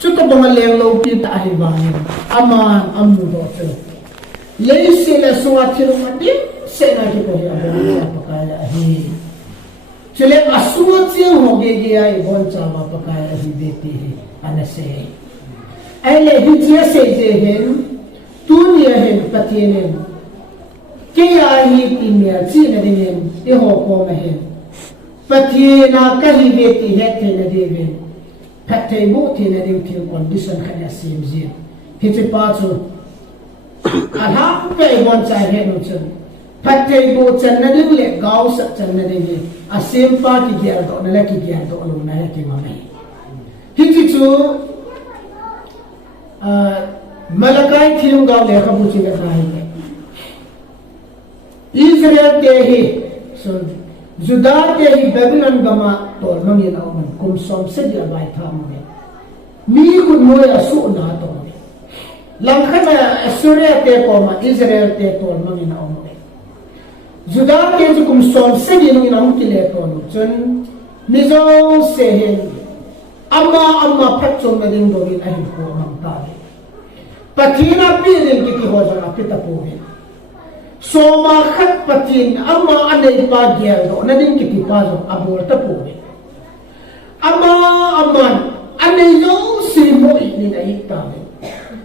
chút tập bằng leo lâu pi ta hi vang aman amu do chu lấy se la suat thiru mati se na ki ko hi abon pakaya hi chule asuat chiang ho ge ge ai bon chawa pakaya hi beti hi anase ai le hi chia se je hen tu ni hen patien ke ai hi timia chi na den e ho ko ma hen patiena ka hi beti he te na de Patay mo tinading tiyo condition kanya simzin. Hiti pa chu alhaq pe ibon sa henu chun. Patay mo chan na din le gaw sa chan na din asim pa ki gyar do na ki gyar do alo na ki mamay. Hiti chu malakay tiyong gaw le kabuchi na kahi. Israel tehi so Juda tehi Babylon gama tol mangi na oman kum som se dia bai tham me mi kun moy asu na to me langkha Assyria te ko ma Israel te tol mangi na oman Juda te kum som se dia mangi na om kile to no chun mizo se hen amma phatchom na ding do bin ahi ko mang ta patina pi din ki ho jana pita po me Soma khat patin ama anay pa gyal do nading kiti pa zo abol tapo ama aman anay yo simo ni na itame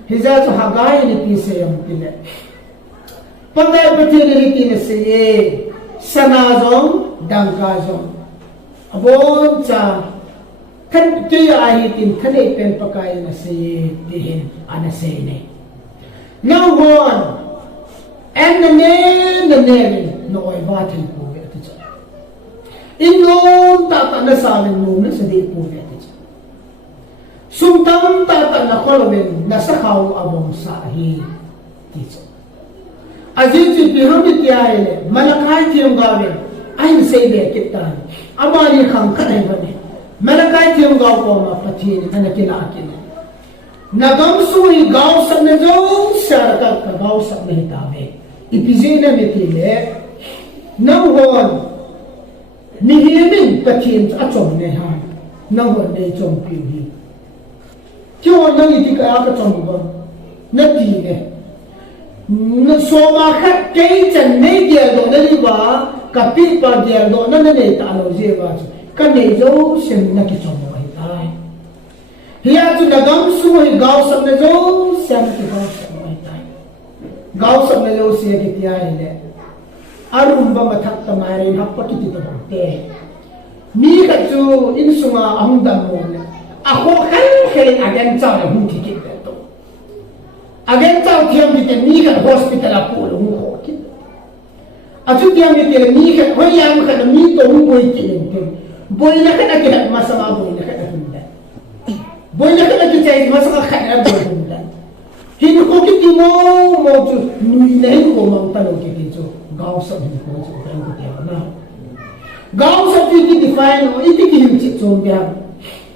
hiza so hagay ni pise yung pile pagay patin ni pine se sanazong dangkazong abon sa kan kaya ahitin kanay pen pakay na se dihin anasene now one and the name no ay batin po ito siya. Inom tata na sa amin mo na sa di po ito siya. Sumtang tata na kolawin na sa kaw abong sahi ito. Azit si pihamit yayele malakay tiyong gawin ay nasaybe kita. Amani kang kanay ba ni malakay tiyong gaw ko mapatin na nakilaakin. Nagamsuhi gaw sa na dyan sa kagaw sa nahitabi. Ipizina mitile nangwon nihimin patin atong nehan nangwon ne chong pihi kyo nang iti ka chong ba natine na soma khat kay chan ne gel do na liba kapi pa gel do na ne ta lo je ba ka ne jo shin na ki chong ba ai hiya chu dagam su hi gaw sam na jo sam ki gaw gaw sa melo siya kitiya ile arumba mathak tamare happa kiti to te mi ka chu insunga ahundam mo ako kan again cha na huti ki to again cha thiam bite mi ka hospital apo lo ho ki aju thiam bite mi ka hoyam ka mi to hu boy ki boy na ka na masama boy na ka hunda boy na ka ki chai masama ka boy hunda Hino ko kiti mo chu nui nahi ko mang talo kiti chu gaw sa hin ko chu kan ko tiya na gaw sa ti define o iti ki him chi chom bya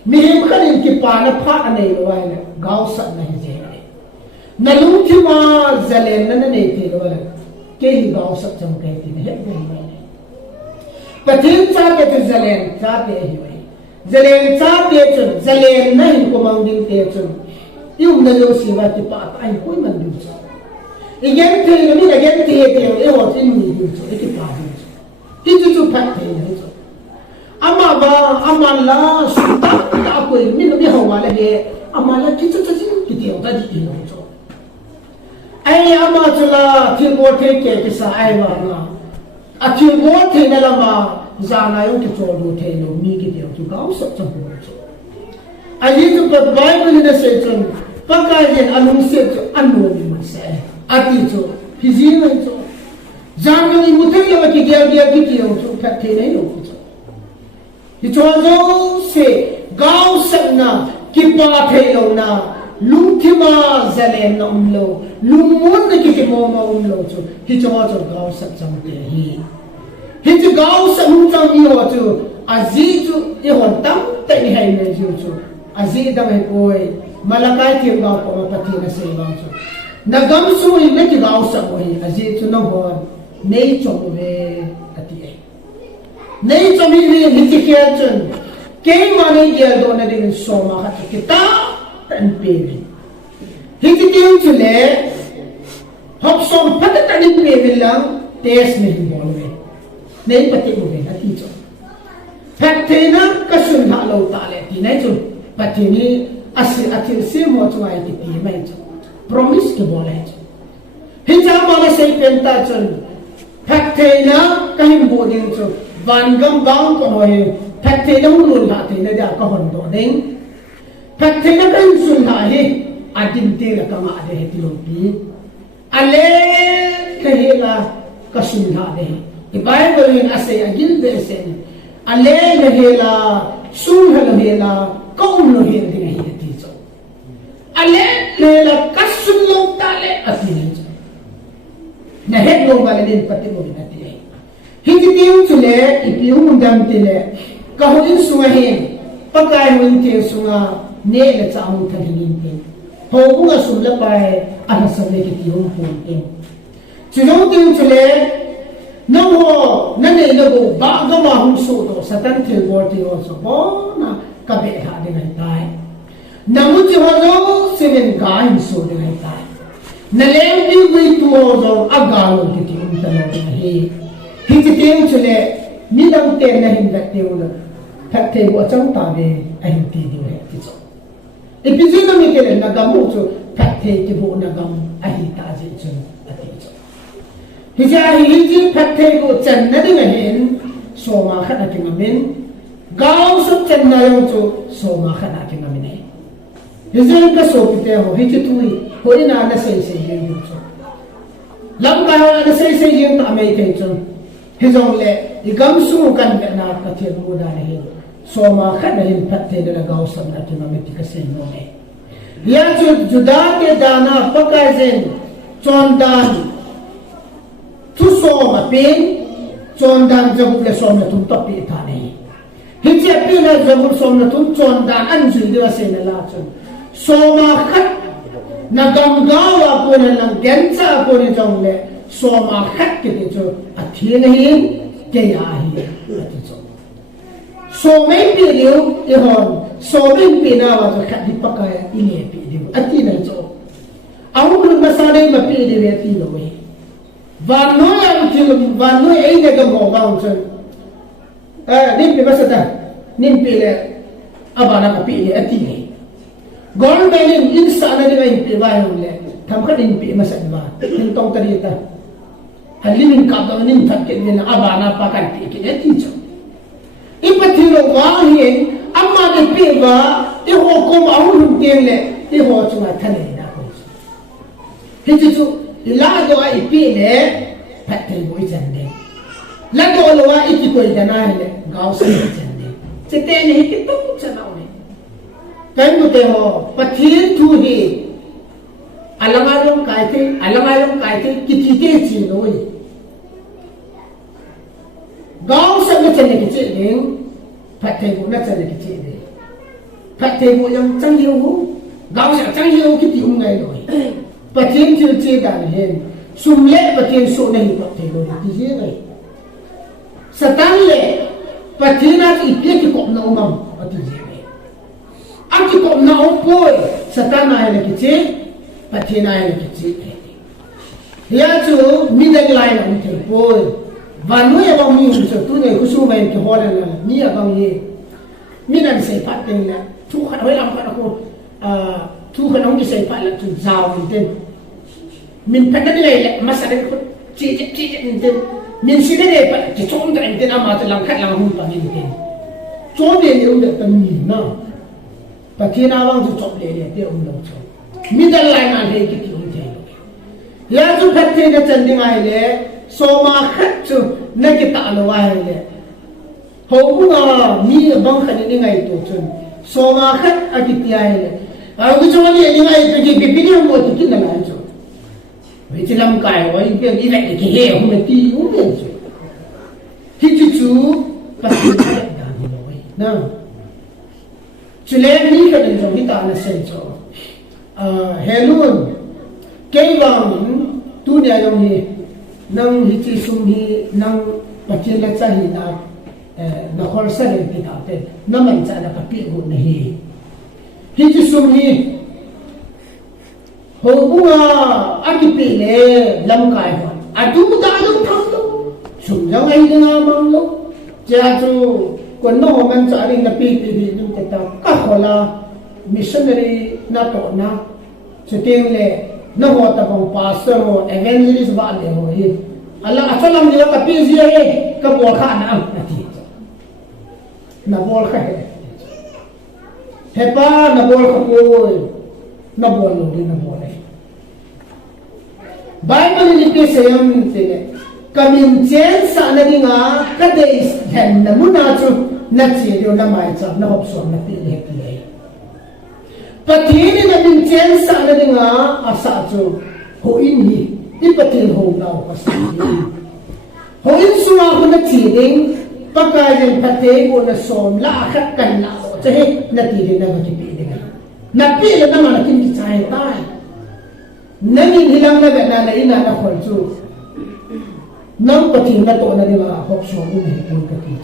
mi him khanin ki pa na pha anei lo ai na gaw sa na hi je na lu ki ma zalen na ne ti lo la ke hi gaw sa chom kai ti ne he ne patin cha ke chu zalen cha te hi wai zalen cha te chu zalen na hin ko mang ding te chu yung nalo siwa ti pa ay koy man dito. Igen te ni igen te e o tin ni dito e ti pa dito. Ito tu pa te dito. Ama ba amala suta ta ko ni no biho wala ge amala ti tu ti o ta di no to. Ay ama tula ti mo te ke ti sa ay wa na. A ti mo te na lama zana yung ti to do te no mi ge ti o tu ga sa ta ko to. Ay ito pa Bible na sa ito pagkain anong sito ano ni masa ati to hizina to jangan imutay yung kigyal kitiyo to katinay no to ito zo se gaw sa na kipapelo na lukima zalen na umlo lumun na kitimo ma umlo to ito zo gaw sa chamte hi ito gaw sa umtang iyo to azito ihon tam tay hay na to azida may koy malakay ti gaw ko mapati na sa ibang so nagamsu in na ti gaw sa koy azito na hon nei chomwe ati ay nei chomi ni hitikyachun kay mani gel do na din soma ka kita tan pe hi ti tiang chu le hop som phat tan pe lang test me bol ve nei pati mo ve ati cho phak the na ka sun ha lo ta le ti nai chu pati ni asi atil se mo chu ai ti pi mai chu promise ke bol hai hi cha ma le sei pen ta chun phak the na ka him bo ding chu van gam gang ko hoi phak the na lu la te na da ka hon do ding phak the na kan sun ha hi adin te la ka ma de he ti lo pi ale ke he la ka sun ha de the bible in ase agil de sen ale le he la sun ha le la ko lo he de he ti cho ale le la ka sun lo ta le ati ni na het lo ba le din pati mo na ti hi ti tiung chu le ipi hum dam ti le ka ho in su hen pa kai ho in ti su nga ne le cha mu tha hin ti ho bu nga su le pai ana sa le ki ti hum pon ti chu lo tiung chu le no ho na ne le go ba ga ma hum su do satan thil bor ti ho so bo na ka be ha de ngai tai na mu chi ho zo seven ga hin su de ngai tai na le bi wi tu ho zo aga lo ki ti hum ta lo he hi ti tiung chu le mi dam te na hin da te una thak te bo chang ta be a hin ti di he ti cho e pi ji na mi ke le na ga mu chu thak te ki bo na gam a hi ta ji chu a ti cho hi ja hi ji thak te ko chan na ding a hin so ma khat a ki ngamin gaw su chan na yo chu so ma khat a ki ngamin he hi ji ka so pi te ho hi chi tu ho ina na sei sei ye yu chu lam ka ho na sei sei ye ta mai te chu hi jong le I gam su kan be na ka thil mu da ne so ma khat na hin phat the da gaw sam na ki ma me ti ka sei no ne ya chu juda ke dana pakai zen chon dan tu so ma pin chon dan jabu le som na tum ta pi tha ne hi che pi na jabu som na tum chon dan an ju de se na la chu so ma khat na gam gawa ko na lang gen cha ko ni jong le so ma khat ke chu a thi ne hin ke ya hi ati cho so mai pi liu I hon so mai pi na wa cho khat di pakai I le pi di ati na cho au lu ma sa dai ma pi di ve ti lo we van no ya ti lu van no ai de ga mo ga cho ni pi ma sa ta nim pi le abana ka pi le ati ne gol me ni in sa na de ga pi ba yo le tham kha din pi ma sa ba tin tong ta ri ta halin ka da nin thak ke ni abana pa kan pi ke ti cho ipati lo wa hi amma de pi ba I ho ko ma hu lu ke le I ho chu ma than ni na ko hi chi chu la do ai pi le phat te bo chan de la do lo wa I ti ko da na le gaw sa chan de che te ne ki tu cha na ne kan mu te ho pathin thu hi alangalong kai te ki ti te chi no ni gaw sa na chen ne ki che ding phat te bo na chen ne ki che de phat te bo yang chang hiu hu gaw sa chang hiu ki ti ngai loi pathin chi che da ne hen sum le pathin so ne hi phat te lo ti je ngai satan le pathin a ti pi ki ko na umam ati je ngai a ki ko na o poi satan a le ki che pathin a le ki che ya chu middle line on the poi van no ya bang mi so tu ne ku su mai ki hola la ni ya bang ye mi nan sei pat ten la tu kha hoi lam kha ko tu kha nong ki sei pat la tu zaw min ten min pat ni le ma sa de ko chi min ten min si de pat ki chom da ten ama ta lam khat lam hu pa min ten chom de ne u de tan ni na pathin a bang tu chop le te um lo cho middle line a le ki ti um te ya chu khat te na chan ding ai le so ma khat chu na ki ta lo wa le ho bu na mi bang khat ni ngai to chun so ma khat a ki ti ai le a ku chu ni ni ngai pe ki pi ni mo ti kin na la chu we ti lam kai wa I pe ni le ki he hu me ti u me chu hi chu chu pa ti da ni lo we na chu le ni ka den zo ni ta na se cho helun ke wang tu nya yong ni nang hi chi sum hi nang pathin la cha hi na khor sa le ki ta te na man cha da ka pi gu na hi chi sum hi ho bunga akipi le lam kai ho adu da lu tham lu sum yang ai nga mang lu ja chu kon no man cha ring na pi nu ta ka hola missionary na to na chuting le na ho ta bang pastor ho evangelist ba le ho hi ala asalam ni ka pi zia he ka bol kha na am na ti na bol kha he pa na bol kha ko na bol lo di na bol ai Bible ni ke sayam te kamin chen sa na dinga ka de hen na muna chu na chi ro na mai cha na hop so na ti le le patini na min chen sa na dinga asa chu ho in hi ti patin ho na ka sa ho in suwa ko na chi ding pakayan pate ko na som la khat kan na o che na ti le na ka ti pi dinga na pi le na ma na kin ti chai tai nangin hilang na na ina na khol chu nang patin na to na di ma hop so ni ni kun ka ti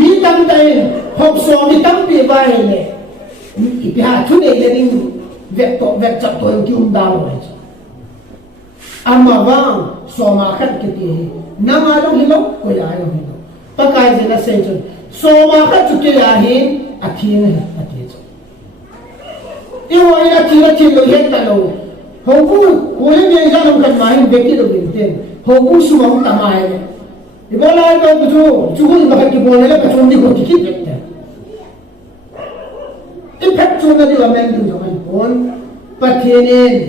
ni tam dai hop so ni tam pi ba le i ha thu ne le ding vet chap to ki da lo ai amma wang so ma khat ki ti na ma lo hilo ko ya yo hilo pa kai je na se chu so ma khat chu ki ya hin a thi ne a ti chu i wo ina ti lo het ta lo hầu cũng cố lên nghe ra làm cần máy về cái đồ biển tiền hầu cũng xuống tạm ai này thì bao lâu đâu cái chú cũng phải cái bộ này là cái chú đi có cái kít đấy cái phép chú nó đi làm men từ trong anh bốn bát thiên nên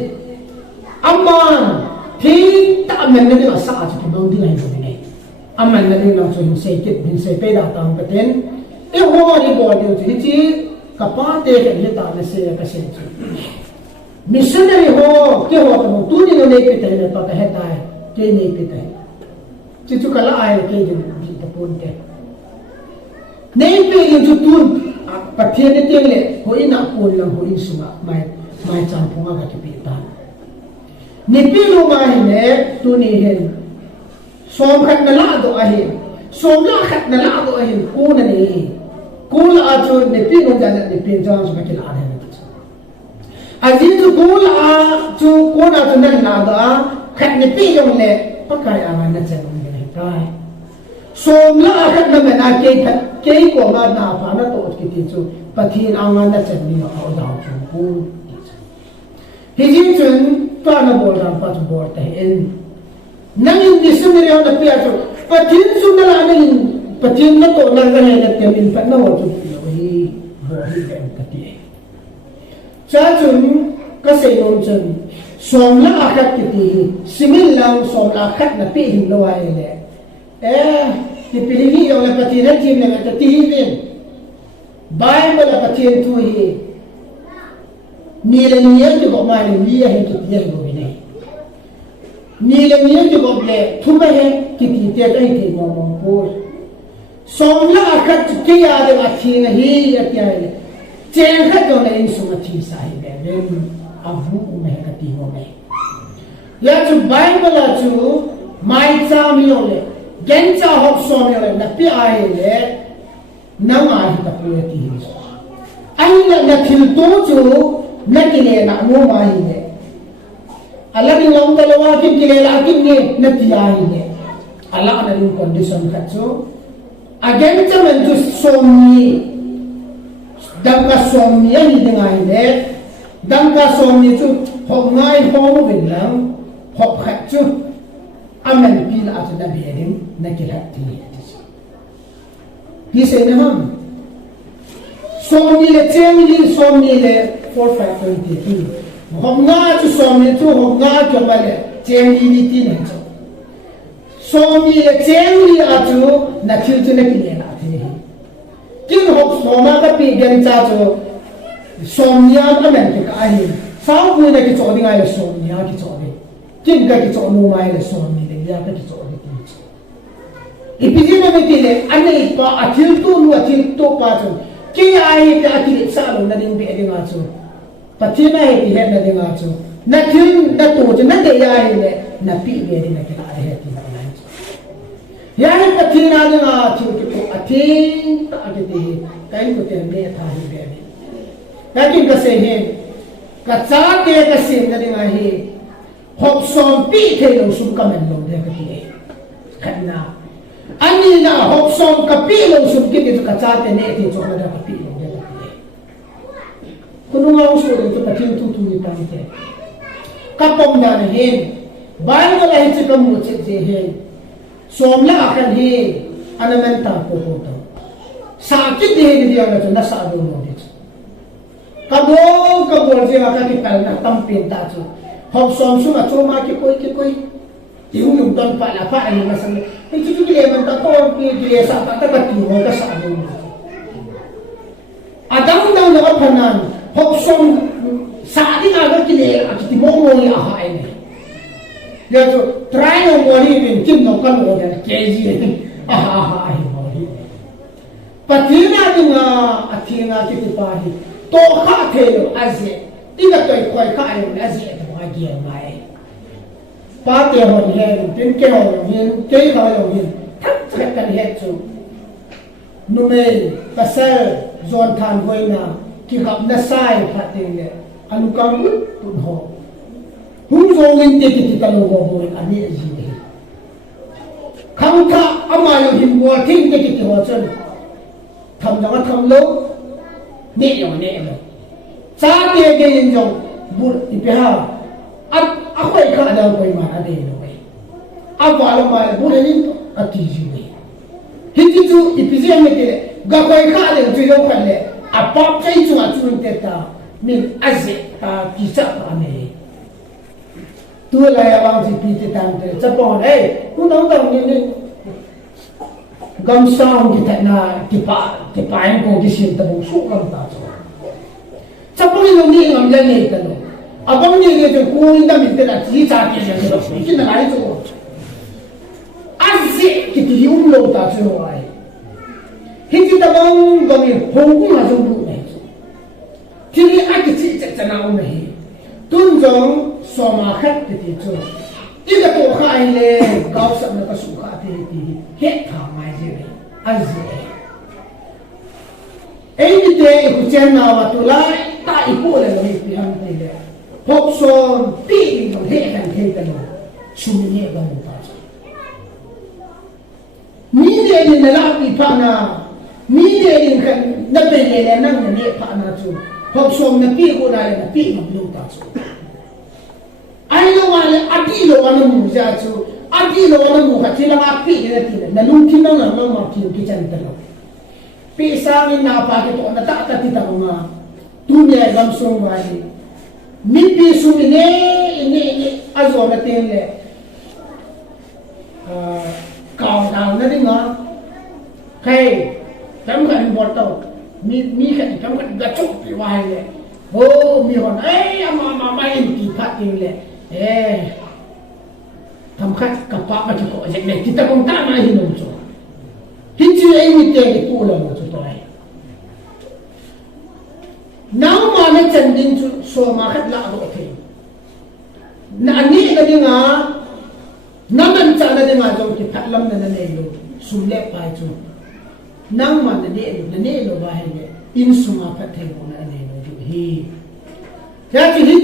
amman thì ta men nó đi là sao chứ không đi ngay rồi này amman nó đi làm cho mình xây kít mình xây bê đào tăng cái tên cái hoa đi bỏ điều thì chỉ cả ba tê cái gì ta nó xây cái xây missionary ho ke ho to tu ni no nei pe tai na pa ka hetai ke nei pe tai chi chu kala ai ke ji ji ta pun ke nei pe yin chu tun pa thie ne te le ho ina pun lang ho in sunga mai chang phunga ka ti pi ta ni pi lo ma hi ne tu ni hen som khat na la do a hi som la khat na la do a hi ku na ni ku la chu ni pi no ja ni pi jang su ka ki la ne Aziz tu kula tu kona tu nan na da khat ni pi yong le pakai anga na chen ni nei kai som la khat na me na ke ko ma na pa na to ki ti chu pathin anga na chen ni ho da chu ku hi ji chun pa na bol ram pa chu bor ta en nang in disum ni na pi a chu pathin su na la na in pathin na to na ga na te min pa na ho chu hi bo hi ka ka ti cha chun ka sei non chun som la khat ki ti simil lang som la khat na pi him lo ai le ti pi hi yo la pati na jim na ta ti hin bible la pati tu hi ni le ni ye ko ma ni li he ki ti ko ni ni le ni ye ko le thu ba he ki ti te dai ti mo mo ko som la khat ki ya de a thi na hi ya ti ai chen khat do na in su ma thi sai be le avu me ka ti ho me ya chu bible la chu mai cha mi yo le gen cha hok so mi yo le na pi ai le na ma hi ta pu ti ai la na thil to chu na ki le na mo ma hi le ala ni long ka lo wa ki le la ki ne na ti ai le ala na ni condition khat chu again cha men chu so mi dam ka som ni ani dengai le dam ka som ni chu hok ngai ho mo bin lang hok khat chu amen pi la at da be ding na ki la ti hi se ne ham som ni le chen ni som ni le 4522 hok nga chu som ni chu hok nga chu ba le chen ni ti ne chu som ni le chen ni a chu na chu chu na ki le la ti kin hok soma ka pi gen cha chu somnia ka men ke ka hi sao bu ne ki chodi ngai somnia ki chodi kin ka ki chomu mai le somni le ya ka ki chodi ti ipiji ne me ti le ane pa athil tu pa chu ki ai ka ki sa lo na ding be ding a chu pathina he ti he na ding a chu na thil na tu chu na de ya hi le na pi be ding na ki la he ti na na ya pathina ding a chu ki ko athin ta ki ti kai ko te me tha hi be ni lakin ka se he ka cha te ka sim na dinga hi hop som pi the lo sum ka men lo de ka ti khanna ani na hop som ka pi lo sum ki te ka cha te ne te chok na ka pi lo de ka ti kunu nga uso de to patin tu tu ni ta te ka pom na ne hen bai mo la hi chi ka mu che je hen som la kan hi anamenta ko ko to sa ki de ni dia na na sa do no de kabol je ka ki pal na tam pin ta chu hop som su ma chu ma ki koi yung yung don pa la pa ni masang ni chu ki le man ta ko ki le sa ta ka ti mo ka sa do adang na na panan hop som sa di na ga ki le a ti mo mo ya ha ai ni ya chu try no mo ni min kim no kan mo da ke ji ha ai mo ni patina dinga athina ki ti pa hi to kha the lo azie ina toi koi kha ai azie ta ma gi mai pa te ho ni tin ke ho ni ke ha ho ni thak thak kan he chu nu me pasal zon than hoina ki gap na sai pha te le anu kam tu ho hu zo ngin te ki ta lo ho ani ji ni kham tha ama yo him bo thing te ki ho chen tham jang tham lo ne yo ne lo cha te ge yin jong bu ipe ha at akwai ka da koi ma ade no bai awa lo ma bu le ni ati ji ni hiti tu ipize me te ga koi ka le tu yo kan le a pop chai chu a chu te ta min aze ta ki sa ta ne tu la ya wang ji pi te tan te cha pon ku nong dong ni gam sang ki ta na ki pa en ko ki sin ta bu su kam ta cho cha pon ni ni ngam le ne ta no abang ni ge jo ku in da mi te la ji cha ki je lo ki na lai zo aze ki ti yum lo ta cho ai hiti ta bang ga mi hong ku ma zo bu ne ki ni a ki chi cha na u ne tun jong so ma khat ti ti cho ida to khai le gao sam na ka su kha ti ti he tha mai je ne aze ei ni te ku chen na wa tu lai ta I po le lo pi han te le hop son pi ni he kan the ta no su ni ga mo ta ni de ni na la pi pa na ni de ni kan na pe le le nang ni pa na chu hop son na pi ko na le na pi ma lo ta chu ai lo wa le ati lo wa na mu ja chu ati lo wa na mu ka ti la ma pi ni ti na lu ki na na ma ki ki chan ta lo pi sa ni na pa ke to na ta ta ti ta ma tu ne gam song wa ni mi pi su ni ne azo na ten le cao đào nó đi ngó hey chấm gần một tàu mi cái chấm gần gật chụp bị hoàiเลยô mi hỏi ấy mà bay thì phát tiềnเลยthầm khách cặp bác mà chỉ có chuyện này kita công tác mà hình dung cho hít chưa ấy mi tiền thì phụ lòng cho tôi nào mà nó chân đến số mà khách lạ rồi thì na anh nghĩ cái gì ngã naman cha na dinga jong ki phatlam na ne lo sumle pai chu nang man ne lo ba he ne in suma phat the ko na ne lo ju hi ya chi hi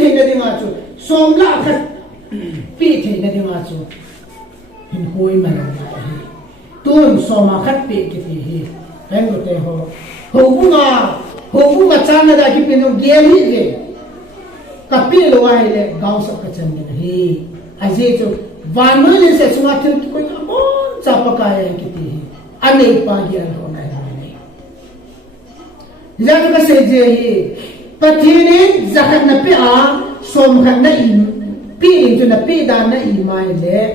the na dinga chu som la khat pi the na dinga chu hin hoi man na hi tun soma khat pi ki hi hen go te ho bunga cha na da ki pin ge hi ge ka pi lo wa he le gaw sa ka chan ne hi aje chu van mới lên sẽ xuống thử coi món chả bao cái cái gì anh ấy bao nhiêu rồi này này giờ cái sẽ gì bắt thiên zakat na pe a som khan na im pi cho na pe dan na im mai le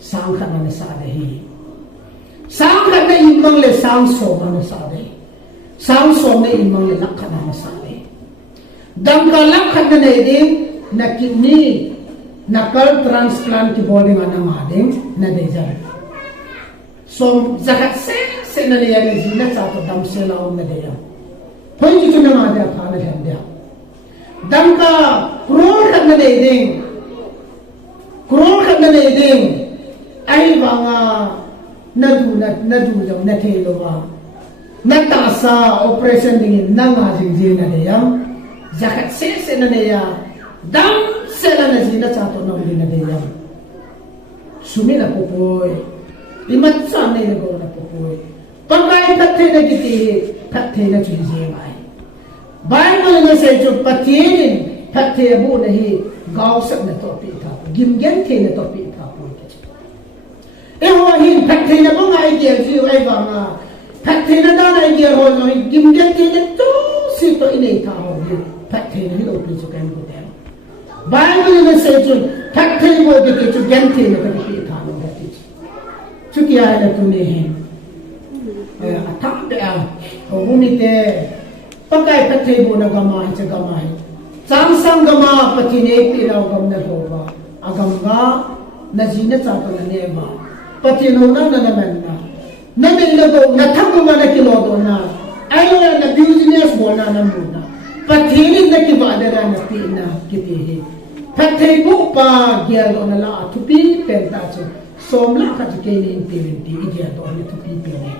sang khan na sa de hi sang khan na im mang le sang som na sa de sang som na im mang le lak khan na sa de dam ka lak khan na ding na kidney nakal transplant ki body nga na ding na deja so zakat se na niya ni zina sa to dam se la on na deya phoi ji na ma da pha na hem dia dam ka kror khat na ding ai ba nga na du jong na the lo ba na ta sa operation ding na nga jing ji na deya zakat se na neya dam sela na zina cha to no na deya sumi na popoy imat sa ne na go na popoy pakai pathe na kiti pathe na chui je mai bible na se jo pathin pathe bu na hi gaw sak na to pi tha gim gen the na to pi tha po e ho hin pathe na bo ngai ge ji ai ba nga pathe na da na ge ho no gim gen the na to si to ine tha ho ni pathe na hi lo pi so kan ko de bible na se jo pathe bo ge chu gen the na to pi tha no da ti chu kya hai la tu ne hai athak te a ho mi te pakai pathe bo na gama hi cha gama hi chang sang gama patine pi ra gam na ho ba agam ga na ji na cha pa na ne ba patino na na man na me na go na thak ma na kilo do na ai lo na business bo na na mu na patini na ki ba da na pi na ki ti hi pathe bo pa gya lo na la thu pi pen ta chu som la ka ji ke ni ti ti gya do ni thu pi pi ne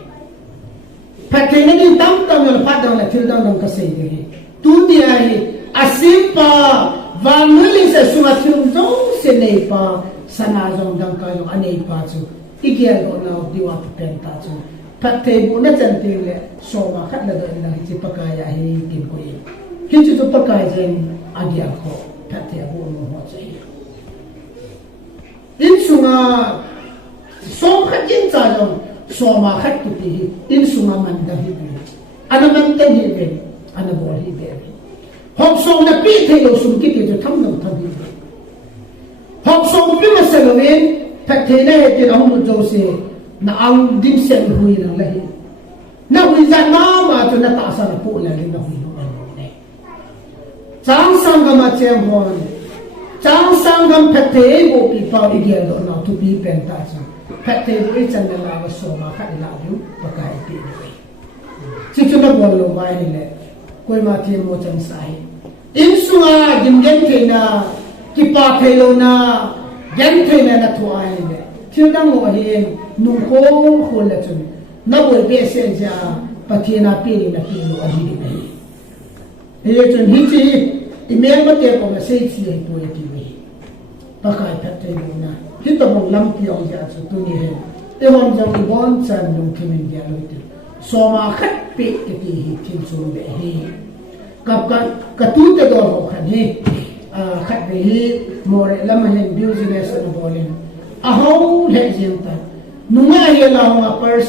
pathe na ni tam tam na pa da na thil da na ka sei de tu ti ai asipa va muli se suma thil do se ne pa sana jong dang ka yo ane pa chu igya lo na diwa pen ta chu pathe bu na chan ti le so ma khat la do na ji pakaya hi tin ko yi hi chu to pakai jen agya ko pathe bu no ho chai in sunga so khat jin cha jong so ma khat tu ti in sunga man da hi bu ana man ten hi be ana bol hi be hok so na pi the lo sum ki ti jo tham nam tham hi hok so pi ma se lo wen pathe na he ti na hom jo se na ang dim sen hui na la hi na hui za na ma to na ta sa na pu la ni na hui no ne chang sang ga ma chem hon chang sang gam pathe bo pi pa i ge do na tu pi pen ta cha pathe bo i chan na la wa so ma kha la du pa kai pi ni chi chu na bol lo vai ni le koi ma thi mo chan sai in sunga gim gen the na ki pa the lo na gen the na na thu ai ne thil dang lo hi nu ko khol la chun na bol pe se ja pathe na pi ni na pi lo a hi ni ye chun hi chi email ma te ko ma sei chi ai to ti wi pa kai pathe lo na hi to mo lam pi ong ja chu tu ni he te hom jong i bon chan lu ki min ja lo ti so ma khat pe ke ti hi thin chu be hi kap ka tu te do ho khan hi khat be hi more lam hen business na bolin a ho le jin ta nu ma ye la ma pers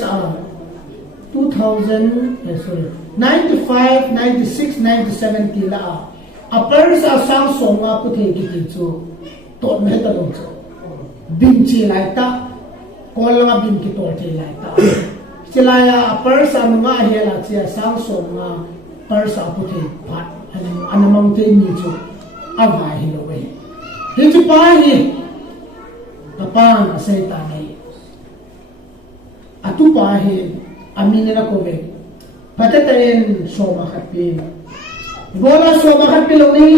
2000 sorry 95 96 97 ti la a pers sang song ma pu the ki ti chu to me ta lo chu bin chi lai ta kol la bin ki to chi lai ta chilaya a pers ma he la chia sang song ma pers pu the phat anamang te ni chu a vai hi lo we hi chu pa hi kapang asay ta nei atu pa hi amina na ko ve patatayen so ma khatpin bola so ma khatpin lo ni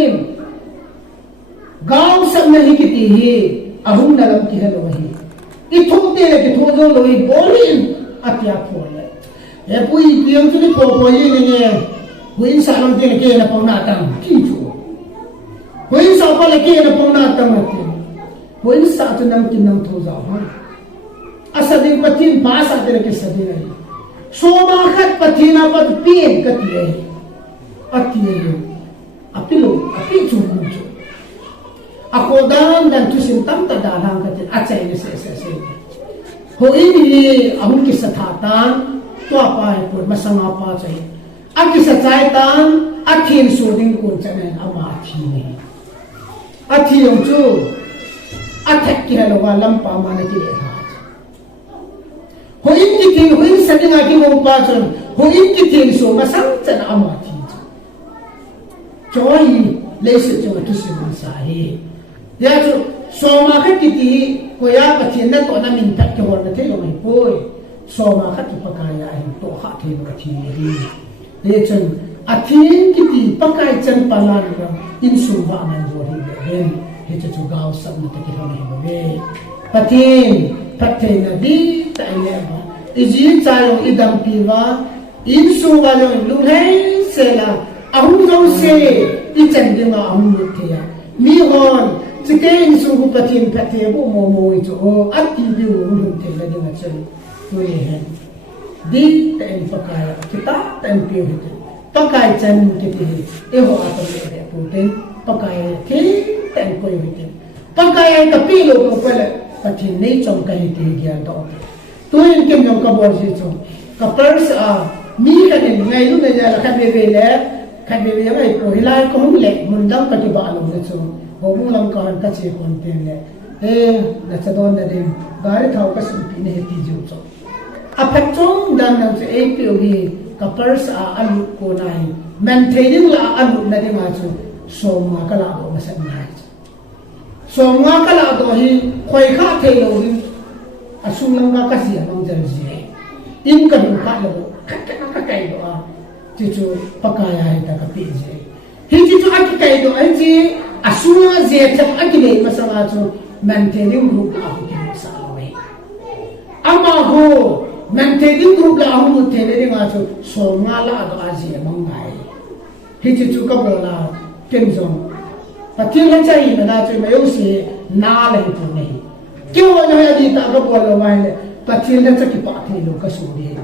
gaw sam na hi kiti hi ahum na lam ki helo hi ithum te le ki thojo lo hi bolin atya phole e pui piang chu ni po po yi ni ne huin sa lam te le ke na pong na tang ki chu huin sa pa le ke na pong na tang ti huin sa tu nam ki nam tho za ha asadin patin pa sa te le ke sadin ai so ma khat patina pat pin ka ti ai ati ai apilo api chu chu ako dan tu sim tam ta da hang ka ti achai ne se ho ini ahun ki sathatan to pa ai por masanga pa chai aki sa chai tan athin su ding kun chane ama thi ne athi yong chu athak ki halo wa lam pa ma na ki ha ho in ki thi ho in sa ding a ki mo pa chon ho in ki thi su masang chan ama thi choi le se chu tu si man sa hi ya chu so ma kha ki ti ko ya pa thin na to na min tak ki hor na the lo mai poi so ma kha tu pa ka ya ai to kha the ba thi hi le chen a thin ki ti pa kai chen pa la ra in su wa man bo hi be hen he chu gaw sab na ta ki ho nei ba ve pathin pathe na di ta ne ba i ji cha lo i dam pi wa in su wa lo lu hei se la ahum zo se I chan dinga ahum lut thea mi hon chike in su hu pathin pathe bo mo mo I cho ati bi hu the la dinga chen to ye hen di ten pakaya kita ten pi hu pakai chan kiti e ho atam le pu ten pakai thi ten ko hu ten pakai ka pi lo ko pala pathin nei chong ka hi ti gyan do to in kem yong ka bor si chong ka pers a mi ka ni ngai lu ne ja la ka be le kan be yang ai ko hilai ko hum le mun dang ka ti ba lo ne chu ho mu lam ka han ka che kon ten le na cha don na din ba ri thau ka su pi ne ti ju cho a phat chong dang nam che ai pi o hi ka pers a alu ko nai maintaining la alu na de ma chu so ma ka la ko ma sa nai so ma ka la do hi khoi kha the lo ri a su lang ka ka si mang jan ji in ka du ka lo ka kai do a Cicu pakaya kita kapije. Hiji tu aki kaido anji asuna zetab aki le masala tu maintaining group la aku kini salawai. Ama ho maintaining group la aku tele ni ngacu so ngala ado aji mangai. Hiji tu kabola kenzong. Patil hajai na tu mayo si na le tu nei. Kyo na ya di ta kabola mai le patil hajai ki pati lo kasuri.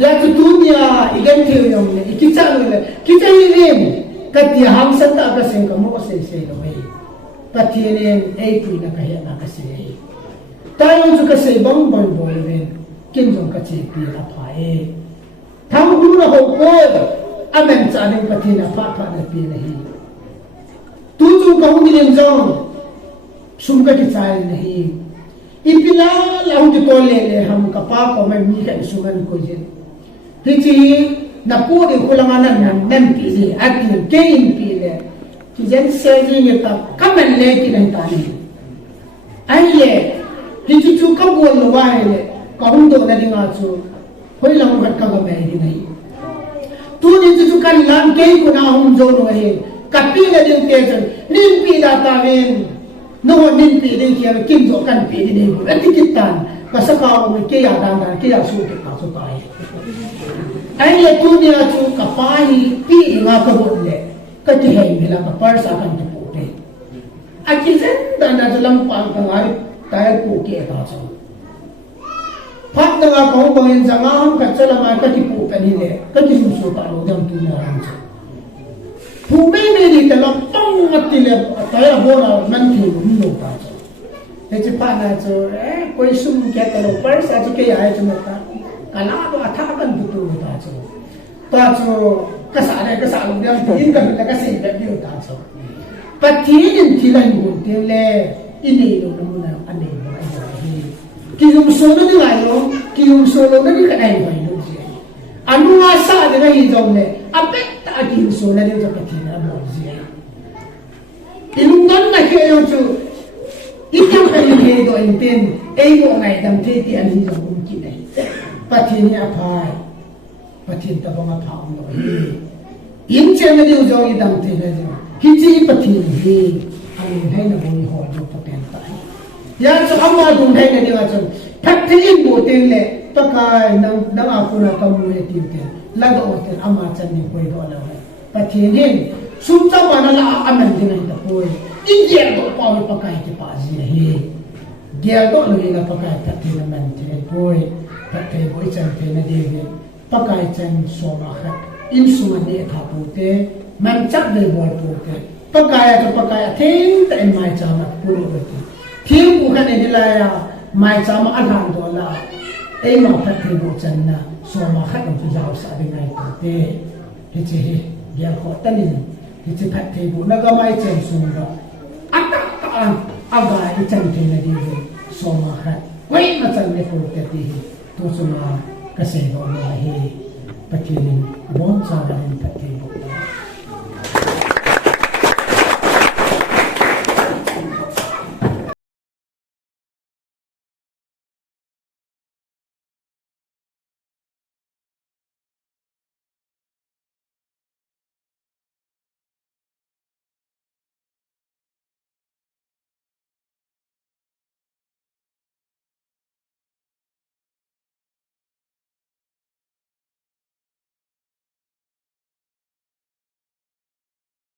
Ya tu dunia ikan tiada yang ni, kita ni, kita ini kati hamsan tak kasih kamu kasih lagi. Kati ni pun nak kaya nak kasih. Tahu juga kasih bang boleh, kinjong kasih pilih apa Tahu dulu nak kau, amen cari kati nak apa nak pilih. Tujuh kau ni kinjong, sumber kita ni. Ipilah lahu kita lele, ham kapal kau mai kan suman kau je. Hiji napuri kulanganan nan pili ati kein pili kijen seji ni ta kamen le kinai tani aye hiji chu kabul wai le kaundo na dinga chu hoi lang hat ka ga mai dinai tu ni chu kan lan kei kuna hum zo no he kapi le din te jan nin pi da ta ven no nin pi din ki kim zo kan pi ni bu ati kitan kasaka o ke ya dan dan ke ya su ke ka su tai Ayah tu dia tu kapai pi ingat kabutle, kecihai bila kapar sakan dipude. Akizen dan dalam pangkangar tayar puki etasa. Pat dengan kau bangin jangan kacala mereka tipu penile, kecisusu tahu jam tu nyaranca. Pumi ni dalam pangatile tayar bola nanti minum tahu. Jadi pana tu, kau sum kita lupa saja kaya aja mereka. Kalau ada kan betul tahu. Tahu kesalahan dia tinggal kita kasih dia tahu. Patin tilan buat le ini lo mana aneh mana. Kium solo ni lalu, kium solo ni kan aneh mana. Anu asa dia hidung le, apa tak kium solo dia tu patin apa sih. Ilungan nak kium tu, itu kan ini do inten, ego ngai dam teti ani hidung mungkin ni. Patin ni apa? Patin tak bangat faham loh. Ini cuma dia ujung idam teti ni. Hiji patin ni, ang hai na buni ho jo patin tai. Ya so amma dung hai na dia macam. Patin boting le, pakai nang aku nak kamu heti tu. Lagu oten amma chan ni koi do lah. Patin ni, sumta mana lah aman dengan kita koi. India do pau pakai kita aje. Dia do lagi nak pakai patin aman je koi. Pakai boy chan te na dia. Pakai chan soma khat. Insuman ni thapute. Mancap dari bol putih, pakai atau pakai ting tak mai cama puluh betul. Ting bukan ini lah mai cama alam dola. Mau pakai bukan na, semua kan untuk jauh sahaja naik putih. Hiji dia kota ni, hiji pakai bu naga mai cem sumber. Atak taan agak icam tina dia semua kan. Wei macam ni putih tu semua kesehatan lah. Pakai ni bon cara ni pakai bu.